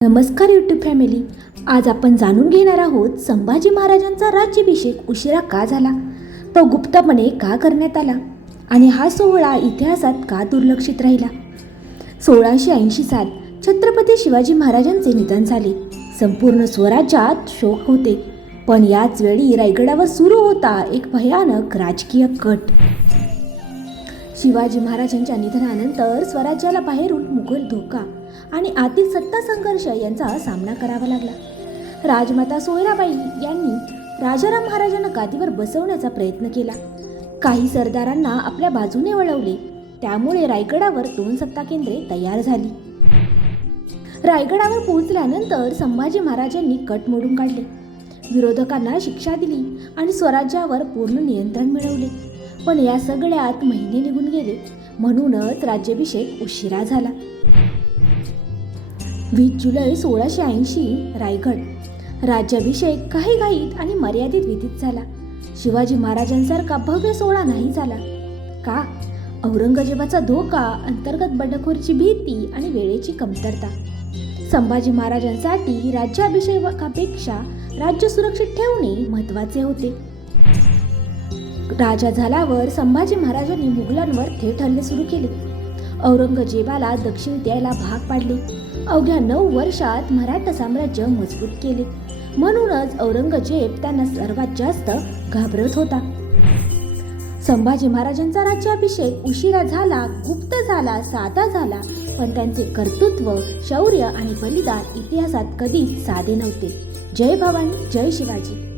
नमस्कार YouTube family. आज आपण जाणून घेणार आहोत संभाजी महाराजांचा राज्याभिषेक उशिरा का झाला, तो गुप्तपणे का करण्यात आला आणि हा सोहळा इतिहासात का दुर्लक्षित राहिला. 1680 साल छत्रपती शिवाजी महाराजांचे निधन झाले. संपूर्ण स्वराज्यात शोक होते, पण याच वेळी रायगडावर सुरू होता एक भयानक राजकीय कट. शिवाजी महाराजांच्या निधनानंतर स्वराज्याला बाहेरून मुघल धोका आणि आतील सत्ता संघर्ष यांचा सामना करावा लागला. राजमाता सोयराबाई यांनी राजाराम महाराजांना गादीवर बसवण्याचा प्रयत्न केला. काही सरदारांना आपल्या बाजूने वळवले. त्यामुळे रायगडावर 2 सत्ता केंद्रे तयार झाली. रायगडावर पोहोचल्यानंतर संभाजी महाराजांनी कट मोडून काढले, विरोधकांना शिक्षा दिली आणि स्वराज्यावर पूर्ण नियंत्रण मिळवले. पण या सगळ्यात महिने निघून गेले, म्हणूनच राज्याभिषेक उशिरा झाला. 20 जुलै 1680 रायगड. राज्याभिषेक काही घाईत आणि मर्यादित विधीत झाला. शिवाजी महाराजांसारखा भव्य सोहळा नाही झाला. का? औरंगजेबाचा धोका, अंतर्गत बंडखोरीची भीती आणि वेळेची कमतरता. संभाजी महाराजांसाठी राज्याभिषेकापेक्षा राज्य सुरक्षित ठेवणे महत्त्वाचे होते. राजा झाल्यावर संभाजी महाराजांनी मुघलांवर थेट हल्ले सुरू केले. औरंगजेबाला दक्षिण द्यायला भाग पाडले. अवघ्या 9 वर्षात मराठा साम्राज्य मजबूत केले. म्हणूनच औरंगजेब त्यांना सर्वात जास्त घाबरत होता. संभाजी महाराजांचा राज्याभिषेक उशिरा झाला, गुप्त झाला, साधा झाला, पण त्यांचे कर्तृत्व, शौर्य आणि बलिदान इतिहासात कधीच साधे नव्हते. जय भवानी, जय शिवाजी.